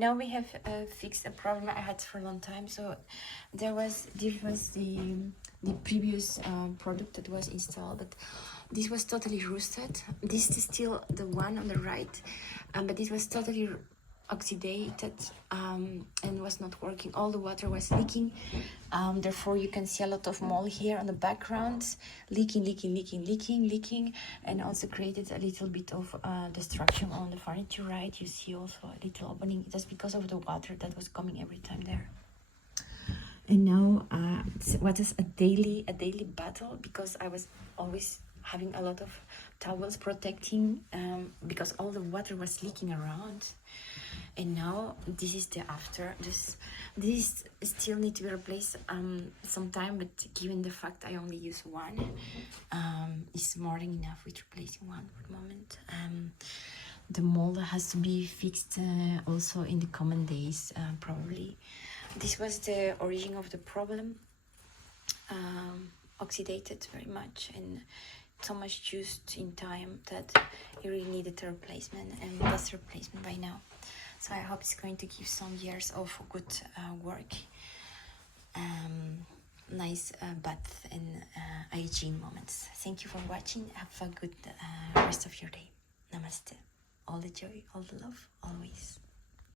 Now we have fixed a problem I had for a long time. So this was the previous product that was installed, but this was totally rusted. This is still the one on the right, but it was totally oxidated and was not working. All the water was leaking. Therefore, you can see a lot of mold here on the background, leaking, and also created a little bit of destruction on the furniture. Right, you see also a little opening. That's because of the water that was coming every time there. And now, what is a daily battle, because I was always having a lot of towels protecting because all the water was leaking around. And now this is the after. This still need to be replaced sometime, but given the fact I only use one, it's more than enough with replacing one for the moment. The mold has to be fixed also in the coming days, probably. This was the origin of the problem. Oxidated very much and so much used in time that it really needed a replacement, and that's replacement by now. So I hope it's going to give some years of good work, nice bath and hygiene moments. Thank you for watching. Have a good rest of your day. Namaste. All the joy, all the love, always.